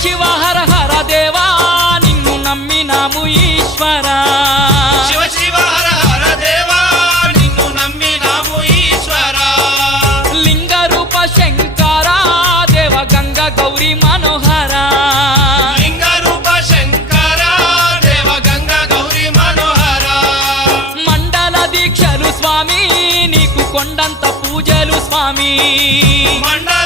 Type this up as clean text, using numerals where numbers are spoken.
శివ హర హర దేవా నిన్ను నమ్మినాము ఈశ్వరా శివ శివ హర హర దేవా నిన్ను నమ్మినాము ఈశ్వరా లింగ రూప శంకర దేవ గంగ గౌరీ మనోహర లింగ రూప శంకర దేవ గంగ గౌరీ మనోహర మండల దీక్షలు స్వామి నీకు కొండంత పూజలు స్వామి మండల